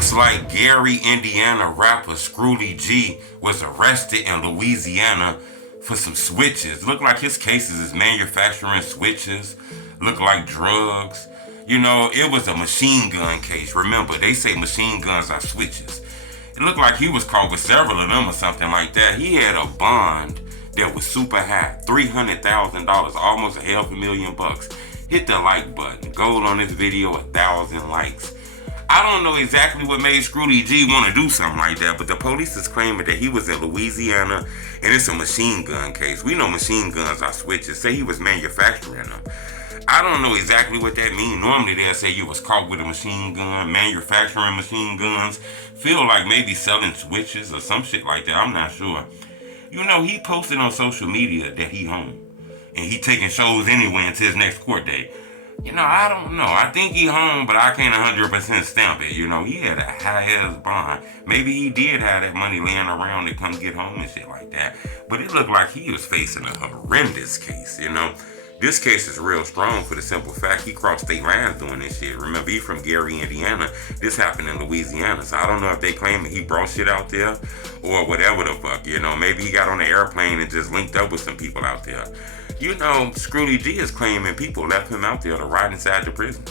Looks like Gary, Indiana rapper Scrooly G was arrested in Louisiana for some switches. Look like his cases is manufacturing switches. Look like drugs. You know, it was a machine gun case. Remember, they say machine guns are switches. It looked like he was caught with several of them or something like that. He had a bond that was super high, $300,000, almost a half a million bucks. Hit the like button. Gold on this video, 1,000 likes. I don't know exactly what made Scrooty G want to do something like that, but the police is claiming that he was in Louisiana and it's a machine gun case. We know machine guns are switches. Say he was manufacturing them. I don't know exactly what that means. Normally they'll say you was caught with a machine gun, manufacturing machine guns. Feel like maybe selling switches or some shit like that. I'm not sure. You know, he posted on social media that he home. And he taking shows anyway until his next court date. You know, I don't know. I think he home, but I can't 100% stamp it. You know, he had a high-ass bond. Maybe he did have that money laying around to come get home and shit like that. But it looked like he was facing a horrendous case, you know. This case is real strong for the simple fact he crossed state lines doing this shit. Remember, he's from Gary, Indiana. This happened in Louisiana. So I don't know if they claim that he brought shit out there or whatever the fuck, you know. Maybe he got on the airplane and just linked up with some people out there. You know, Scrooty G is claiming people left him out there to rot inside the prison.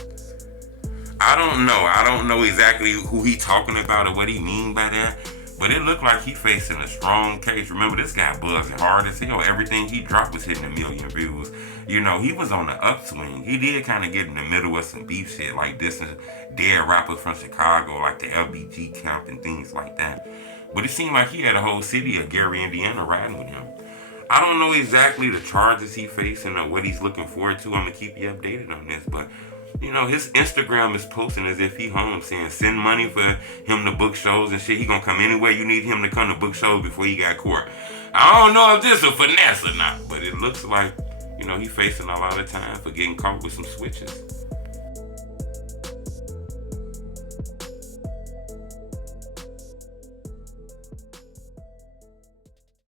I don't know. I don't know exactly who he talking about or what he mean by that. But it looked like he facing a strong case. Remember, this guy buzzing hard as hell. Everything he dropped was hitting 1,000,000 views. You know, he was on the upswing. He did kind of get in the middle of some beef shit like this and dead rappers from Chicago, like the LBG camp and things like that. But it seemed like he had a whole city of Gary, Indiana riding with him. I don't know exactly the charges he facing or what he's looking forward to. I'm going to keep you updated on this. But, you know, his Instagram is posting as if he home, saying send money for him to book shows and shit. He going to come anywhere you need him to come to book shows before he got court. I don't know if this is a finesse or not, but it looks like, you know, he facing a lot of time for getting caught with some switches.